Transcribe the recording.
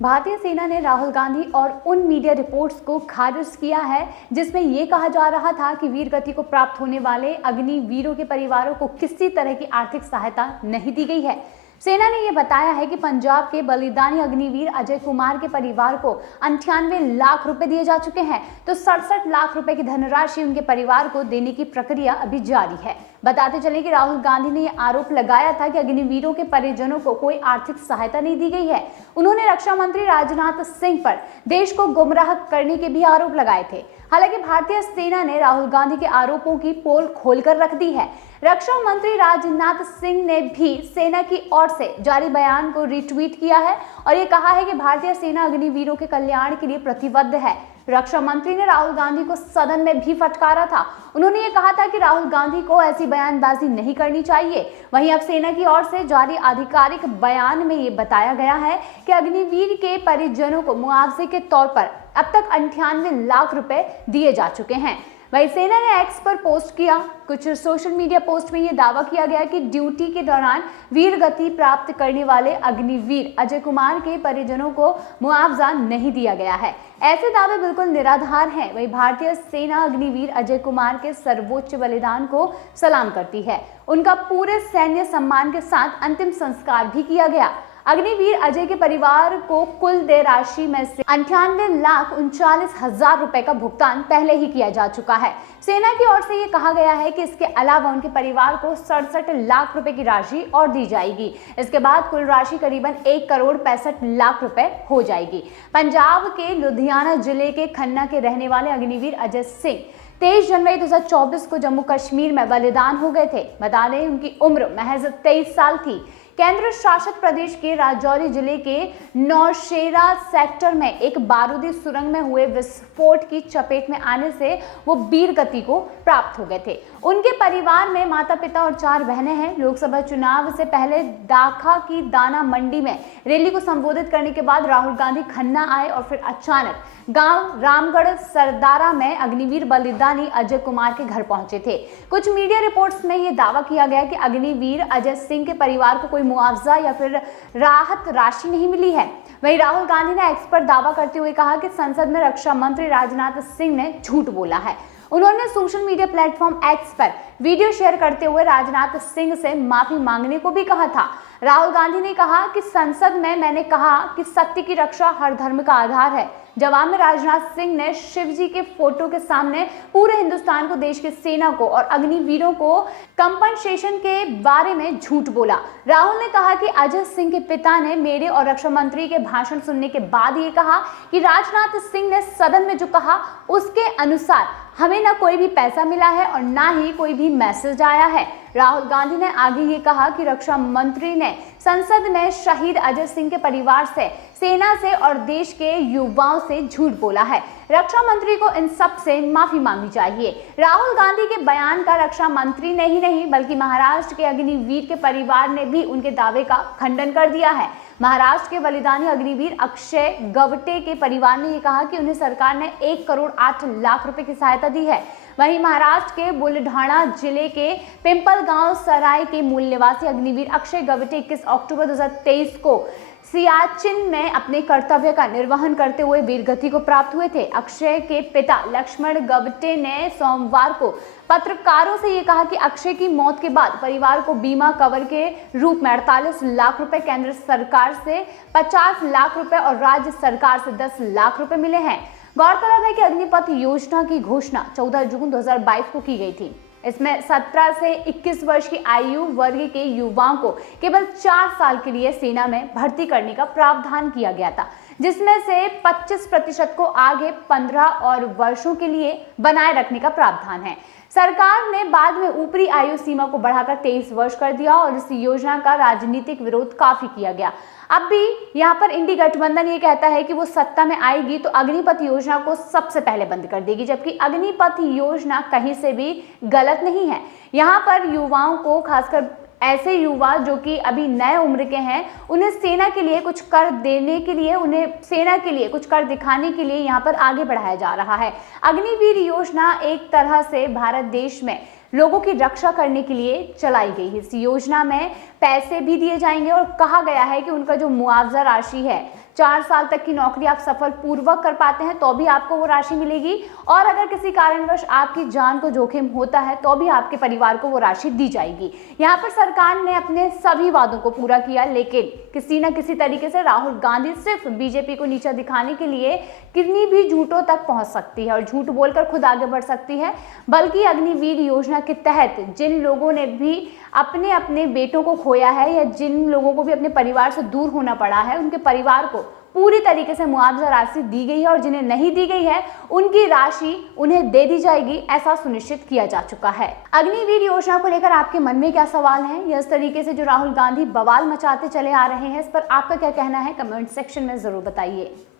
भारतीय सेना ने राहुल गांधी और उन मीडिया रिपोर्ट्स को खारिज किया है जिसमें यह कहा जा रहा था कि वीर गति को प्राप्त होने वाले अग्निवीरों के परिवारों को किसी तरह की आर्थिक सहायता नहीं दी गई है। सेना ने यह बताया है कि पंजाब के बलिदानी अग्निवीर अजय कुमार के परिवार को 98 लाख रुपए दिए जा चुके हैं, तो 67 लाख रुपए की धनराशि उनके परिवार को देने की प्रक्रिया अभी जारी है। बताते चलें कि राहुल गांधी ने यह आरोप लगाया था कि अग्निवीरों के परिजनों को कोई आर्थिक सहायता नहीं दी गई है। उन्होंने रक्षा मंत्री राजनाथ सिंह पर देश को गुमराह करने के भी आरोप लगाए थे। हालांकि भारतीय सेना ने राहुल गांधी के आरोपों की पोल खोलकर रख दी है। रक्षा मंत्री राजनाथ सिंह ने भी सेना की ओर से जारी बयान को रिट्वीट किया है और ये कहा है कि भारतीय सेना अग्निवीरों के कल्याण के लिए प्रतिबद्ध है। रक्षा मंत्री ने राहुल गांधी को सदन में भी फटकारा था। उन्होंने ये कहा था कि राहुल गांधी को ऐसी बयानबाजी नहीं करनी चाहिए। वहीं अब सेना की ओर से जारी आधिकारिक बयान में ये बताया गया है कि अग्निवीर के परिजनों को मुआवजे के तौर पर अब तक 98 लाख रुपए दिए जा चुके हैं। वहीं सेना ने एक्स पर पोस्ट किया। कुछ सोशल मीडिया पोस्ट में यह दावा किया गया कि ड्यूटी के दौरान वीर गति प्राप्त करने वाले अग्निवीर अजय कुमार के परिजनों को मुआवजा नहीं दिया गया है। ऐसे दावे बिल्कुल निराधार हैं। वहीं भारतीय सेना अग्निवीर अजय कुमार के सर्वोच्च बलिदान को सलाम करती है। उनका पूरे सैन्य सम्मान के साथ अंतिम संस्कार भी किया गया। अग्निवीर अजय के परिवार को कुल देय राशि में से 98,39,000 रुपए का भुगतान पहले ही किया जा चुका है। सेना की ओर से ये कहा गया है कि इसके अलावा उनके परिवार को 67 लाख रुपए की राशि और दी जाएगी। इसके बाद कुल राशि करीबन 1,65,00,000 रुपए हो जाएगी। पंजाब के लुधियाना जिले के खन्ना के रहने वाले अग्निवीर अजय सिंह 23 जनवरी 2024 को जम्मू कश्मीर में बलिदान हो गए थे। बता दें उनकी उम्र महज 23 साल थी। केंद्र शासित प्रदेश के राजौरी जिले के नौशेरा सेक्टर में एक बारूदी सुरंग में हुए विस्फोट की चपेट में आने से वो वीर गति को प्राप्त हो गए थे। उनके परिवार में माता पिता और 4 बहनें हैं। लोकसभा चुनाव से पहले दाखा की दाना मंडी में रैली को संबोधित करने के बाद राहुल गांधी खन्ना आए और फिर अचानक गांव रामगढ़ सरदारा में अग्निवीर बलिदानी अजय कुमार के घर पहुंचे थे। कुछ मीडिया रिपोर्ट्स में यह दावा किया गया कि अग्निवीर अजय सिंह के परिवार को कोई मुआवजा या फिर राहत राशि नहीं मिली है। वहीं राहुल गांधी ने एक्स पर दावा करते हुए कहा कि संसद में रक्षा मंत्री राजनाथ सिंह ने झूठ बोला है। उन्होंने सोशल मीडिया प्लेटफॉर्म एक्स पर वीडियो शेयर करते हुए राजनाथ सिंह से माफी मांगने को भी कहा था। राहुल गांधी ने कहा कि संसद में मैंने कहा कि सत्य की रक्षा हर धर्म का आधार है। जवाब में राजनाथ सिंह ने शिव जी के फोटो के सामने पूरे हिंदुस्तान को, देश की सेना को और अग्निवीरों को कंपनसेशन के बारे में झूठ बोला। राहुल ने कहा कि अजय सिंह के पिता ने मेरे और रक्षा मंत्री के भाषण सुनने के बाद ये कहा कि राजनाथ सिंह ने सदन में जो कहा उसके अनुसार हमें ना कोई भी पैसा मिला है और ना ही कोई भी मैसेज आया है। राहुल गांधी ने आगे ये कहा कि रक्षा मंत्री ने संसद में शहीद अजय सिंह के परिवार से, सेना से और देश के युवाओं से झूठ बोला है। रक्षा मंत्री को इन सब से माफी मांगनी चाहिए। राहुल गांधी के बयान का रक्षा मंत्री ने ही नहीं बल्कि महाराष्ट्र के अग्निवीर के परिवार ने भी उनके दावे का खंडन कर दिया है। महाराष्ट्र के बलिदानी अग्निवीर अक्षय गवटे के परिवार ने यह कहा कि उन्हें सरकार ने 1,08,00,000 रुपए की सहायता दी है। वहीं महाराष्ट्र के बुलढाणा जिले के पिंपलगांव सराय के मूल निवासी अग्निवीर अक्षय गवटे 21 अक्टूबर 2023 को सियाचिन में अपने कर्तव्य का निर्वहन करते हुए वीरगति को प्राप्त हुए थे। अक्षय के पिता लक्ष्मण गवटे ने सोमवार को पत्रकारों से ये कहा कि अक्षय की मौत के बाद परिवार को बीमा कवर के रूप में 48 लाख रुपए, केंद्र सरकार से 50 लाख रुपए और राज्य सरकार से 10 लाख रुपए मिले हैं। गौरतलब है कि अग्निपथ योजना की घोषणा 14 जून 2022 को की गई थी। इसमें 17 से 21 वर्ष की आयु वर्ग के युवाओं को केवल 4 साल के लिए सेना में भर्ती करने का प्रावधान किया गया था, जिसमें से 25% को आगे 15 और वर्षों के लिए बनाए रखने का प्रावधान है। सरकार ने बाद में ऊपरी आयु सीमा को बढ़ाकर 23 वर्ष कर दिया और इस योजना का राजनीतिक विरोध काफी किया गया। अब भी यहाँ पर इंडी गठबंधन ये कहता है कि वो सत्ता में आएगी तो अग्निपथ योजना को सबसे पहले बंद कर देगी, जबकि अग्निपथ योजना कहीं से भी गलत नहीं है। यहाँ पर युवाओं को, खासकर ऐसे युवा जो कि अभी नए उम्र के हैं, उन्हें सेना के लिए कुछ कर देने के लिए, उन्हें सेना के लिए कुछ कर दिखाने के लिए यहाँ पर आगे बढ़ाया जा रहा है। अग्निवीर योजना एक तरह से भारत देश में लोगों की रक्षा करने के लिए चलाई गई है। इस योजना में पैसे भी दिए जाएंगे और कहा गया है कि उनका जो मुआवजा राशि है 4 साल तक की नौकरी आप सफल पूर्वक कर पाते हैं तो भी आपको वो राशि मिलेगी, और अगर किसी कारणवश आपकी जान को जोखिम होता है तो भी आपके परिवार को वो राशि दी जाएगी। यहाँ पर सरकार ने अपने सभी वादों को पूरा किया, लेकिन किसी न किसी तरीके से राहुल गांधी सिर्फ बीजेपी को नीचा दिखाने के लिए कितनी भी झूठों तक पहुंच सकती है और झूठ बोलकर खुद आगे बढ़ सकती है। बल्कि अग्निवीर योजना के तहत जिन लोगों ने भी अपने अपने बेटों को खोया है या जिन लोगों को भी अपने परिवार से दूर होना पड़ा है, उनके परिवार को पूरी तरीके से मुआवजा राशि दी गई है, और जिन्हें नहीं दी गई है उनकी राशि उन्हें दे दी जाएगी, ऐसा सुनिश्चित किया जा चुका है। अग्निवीर योजना को लेकर आपके मन में क्या सवाल है, या इस तरीके से जो राहुल गांधी बवाल मचाते चले आ रहे हैं, इस पर आपका क्या कहना है, कमेंट सेक्शन में जरूर बताइए।